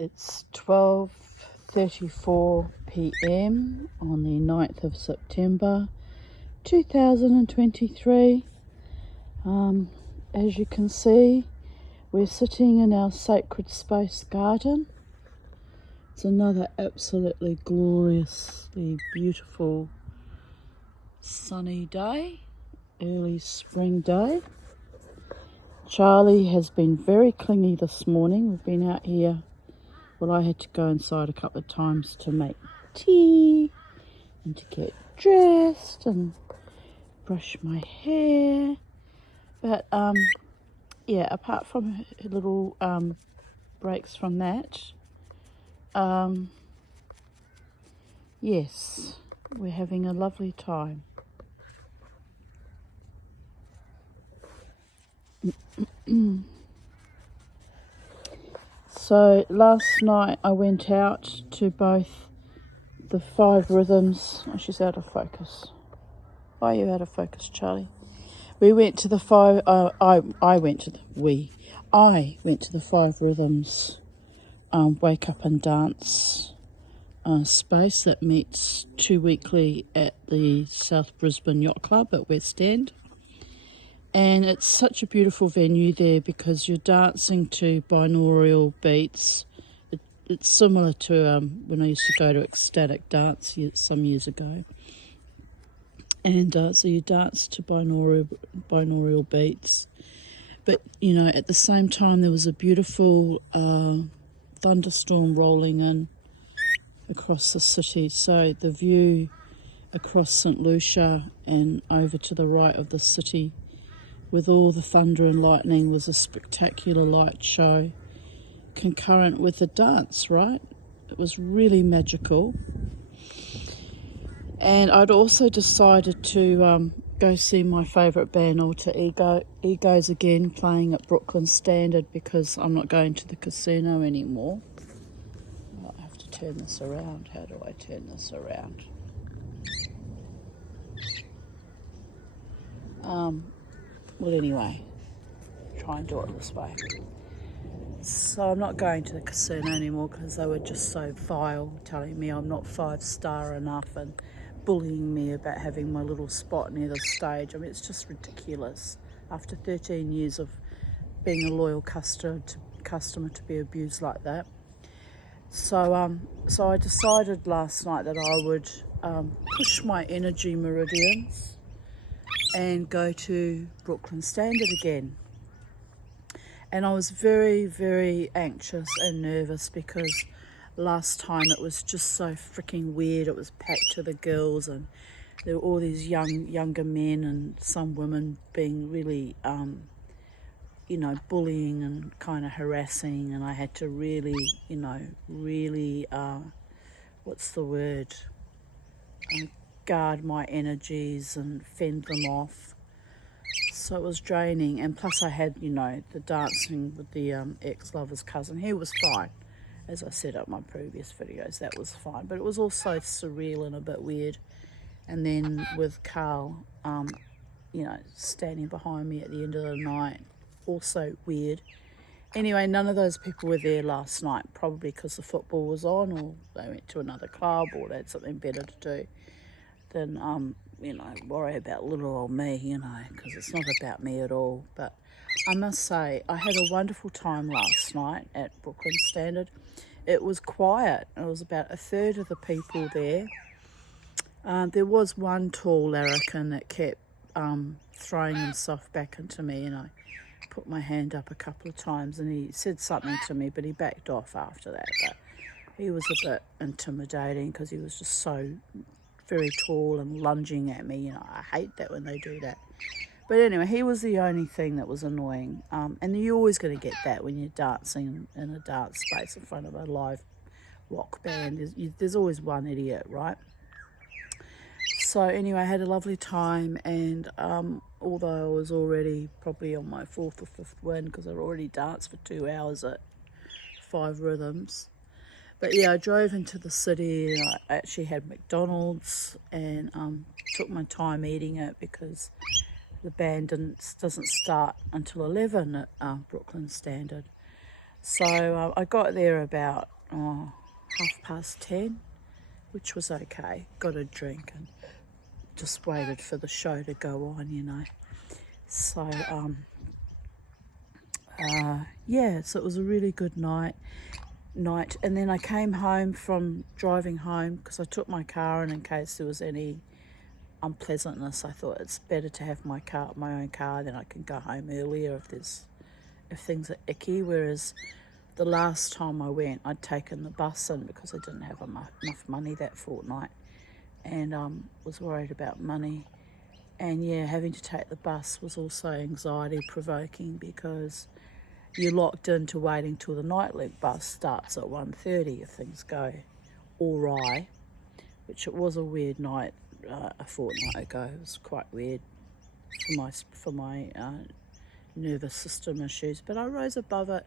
It's 12:34 p.m. on the 9th of September 2023. As you can see, we're sitting in our sacred space garden. It's another absolutely gloriously beautiful sunny day, early spring day. Charlie has been very clingy this morning. We've been out here. Well, I had to go inside a couple of times to make tea and to get dressed and brush my hair. But yeah, apart from little breaks from that, yes, we're having a lovely time. So last night I went out to both the Five Rhythms. Oh, she's out of focus. Why are you out of focus, Charlie? We went to the five. I went to the Five Rhythms wake up and dance space that meets 2 weekly at the South Brisbane Yacht Club at West End. And it's such a beautiful venue there because you're dancing to binaural beats. It's similar to when I used to go to ecstatic dance some years ago. And so you dance to binaural beats. But, you know, at the same time there was a beautiful thunderstorm rolling in across the city. So the view across St Lucia and over to the right of the city with all the thunder and lightning was a spectacular light show concurrent with the dance, right? It was really magical. And I'd also decided to go see my favourite band, Alter Egos, again, playing at Brooklyn Standard because I'm not going to the casino anymore. I have to turn this around. How do I turn this around? Well, anyway, try and do it this way. So I'm not going to the casino anymore because they were just so vile, telling me I'm not 5-star enough and bullying me about having my little spot near the stage. I mean, it's just ridiculous. After 13 years of being a loyal customer to be abused like that. So I decided last night that I would push my energy meridians and go to Brooklyn Standard again. And I was very, very anxious and nervous because last time it was just so freaking weird. It was packed to the gills and there were all these younger men and some women being really, bullying and kind of harassing. And I had to really, guard my energies and fend them off. So it was draining, and plus I had, the dancing with the ex-lover's cousin. He was fine, as I said up my previous videos, that was fine. But it was also surreal and a bit weird. And then with Carl, standing behind me at the end of the night, also weird. Anyway, none of those people were there last night, probably because the football was on, or they went to another club, or they had something better to do than worry about little old me, because it's not about me at all. But I must say, I had a wonderful time last night at Brooklyn Standard. It was quiet. It was about a third of the people there. There was one tall larrikin that kept throwing himself back into me, and I put my hand up a couple of times and he said something to me, but he backed off after that. But he was a bit intimidating because he was just so very tall and lunging at me. I hate that when they do that. But anyway, he was the only thing that was annoying. And you're always going to get that when you're dancing in a dance space in front of a live rock band. There's always one idiot, right? So anyway, I had a lovely time, and although I was already probably on my 4th or 5th win because I'd already danced for 2 hours at Five Rhythms. But yeah, I drove into the city and I actually had McDonald's and took my time eating it because the band doesn't start until 11 at Brooklyn Standard. So I got there about 10:30, which was okay. Got a drink and just waited for the show to go on, you know. So yeah, so it was a really good night. And then I came home from driving home because I took my car in case there was any unpleasantness. I thought it's better to have my own car, then I can go home earlier if things are icky. Whereas the last time I went, I'd taken the bus in because I didn't have enough money that fortnight, and was worried about money. And yeah, having to take the bus was also anxiety provoking because you're locked into waiting till the Nightlink bus starts at 1:30 if things go all right, which it was a weird night a fortnight ago. It was quite weird for my nervous system issues, but I rose above it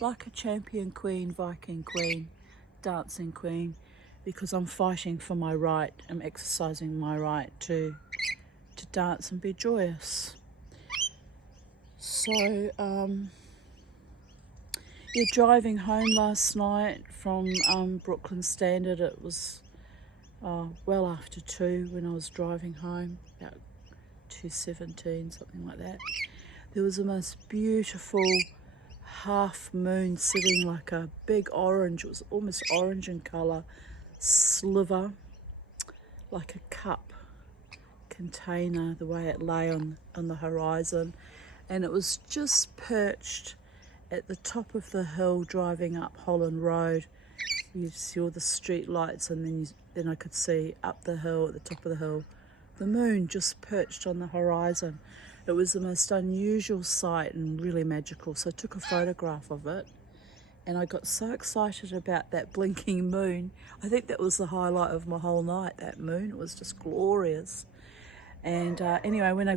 like a champion queen, Viking queen, dancing queen, because I'm fighting for my right. I'm exercising my right to dance and be joyous. So yeah, driving home last night from Brooklyn Standard, it was well after 2 when I was driving home, about 2:17, something like that. There was the most beautiful half moon sitting like a big orange, it was almost orange in colour, sliver, like a cup container, the way it lay on the horizon. And it was just perched at the top of the hill driving up Holland Road. You'd see all the street lights, and then I could see up the hill, at the top of the hill, the moon just perched on the horizon. It was the most unusual sight and really magical. So I took a photograph of it, and I got so excited about that blinking moon. I think that was the highlight of my whole night, that moon. It was just glorious. And anyway, when I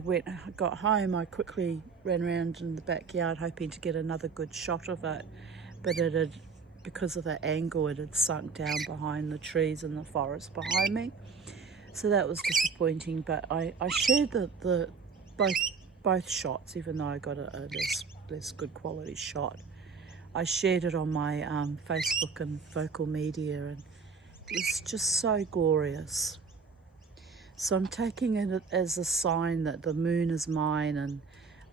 got home, I quickly ran around in the backyard hoping to get another good shot of it, but it had, because of the angle, it had sunk down behind the trees in the forest behind me. So that was disappointing, but I shared the both shots, even though I got a less good quality shot. I shared it on my Facebook and Vocal Media, and it was just so glorious. So I'm taking it as a sign that the moon is mine and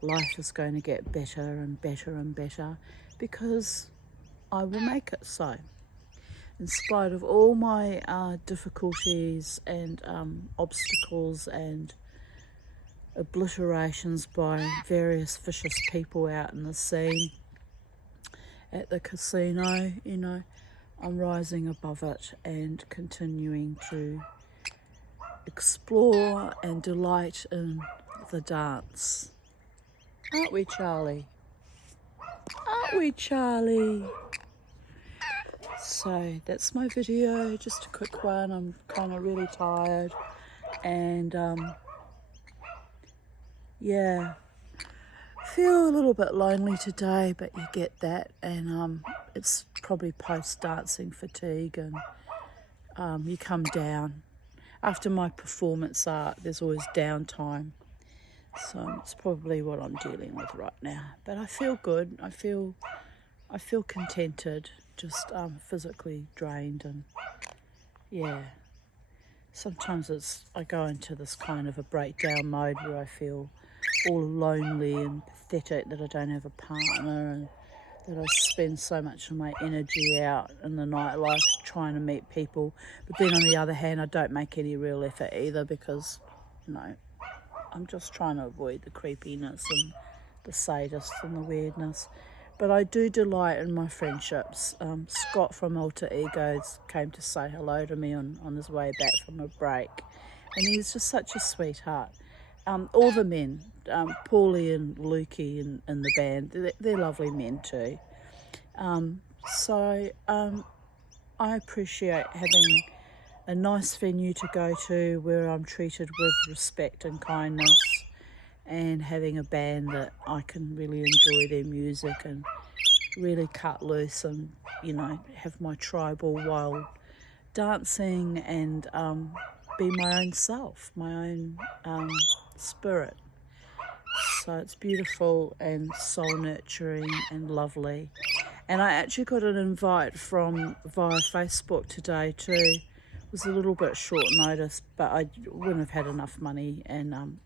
life is going to get better and better and better, because I will make it so. In spite of all my difficulties and obstacles and obliterations by various vicious people out in the scene, at the casino, you know, I'm rising above it and continuing to explore and delight in the dance. Aren't we, Charlie? Aren't we, Charlie? So that's my video, just a quick one. I'm kind of really tired, and yeah, feel a little bit lonely today, but you get that, and it's probably post-dancing fatigue, and you come down. After my performance art, there's always downtime, so it's probably what I'm dealing with right now. But I feel good. I feel contented, just physically drained, and yeah. Sometimes I go into this kind of a breakdown mode where I feel all lonely and pathetic that I don't have a partner, and that I spend so much of my energy out in the nightlife trying to meet people. But then on the other hand, I don't make any real effort either, because, you know, I'm just trying to avoid the creepiness and the sadist and the weirdness. But I do delight in my friendships. Scott from Alter Egos came to say hello to me on his way back from a break, and he's just such a sweetheart. All the men, Paulie and Lukey in the band, they're lovely men too. So I appreciate having a nice venue to go to where I'm treated with respect and kindness, and having a band that I can really enjoy their music and really cut loose and, you know, have my tribal wild dancing and be my own self, my own spirit. So it's beautiful and soul nurturing and lovely. And I actually got an invite from via Facebook today too. It was a little bit short notice, but I wouldn't have had enough money, and I'm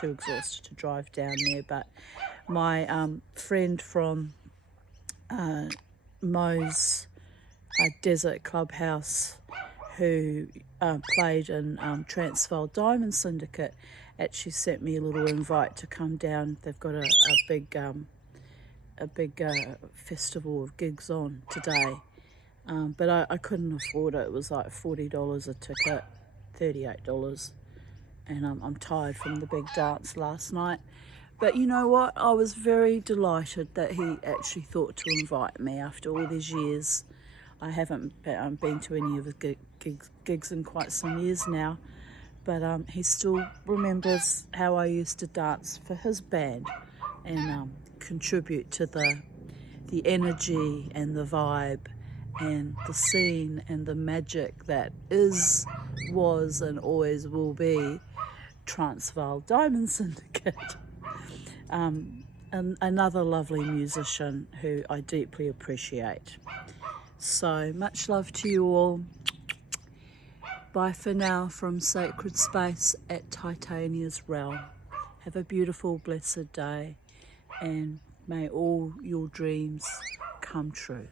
too exhausted to drive down there. But my friend from Mo's Desert Clubhouse, who played in Transvaal Diamond Syndicate, actually sent me a little invite to come down. They've got a big festival of gigs on today, but I couldn't afford it. It was like $40 a ticket, $38, and I'm tired from the big dance last night. But you know what? I was very delighted that he actually thought to invite me after all these years. I haven't been to any of his gigs in quite some years now, but he still remembers how I used to dance for his band and contribute to the energy and the vibe and the scene and the magic that is, was and always will be Transvaal Diamond Syndicate. And another lovely musician who I deeply appreciate. So much love to you all. Bye for now from Sacred Space at Titania's Realm. Have a beautiful, blessed day, and may all your dreams come true.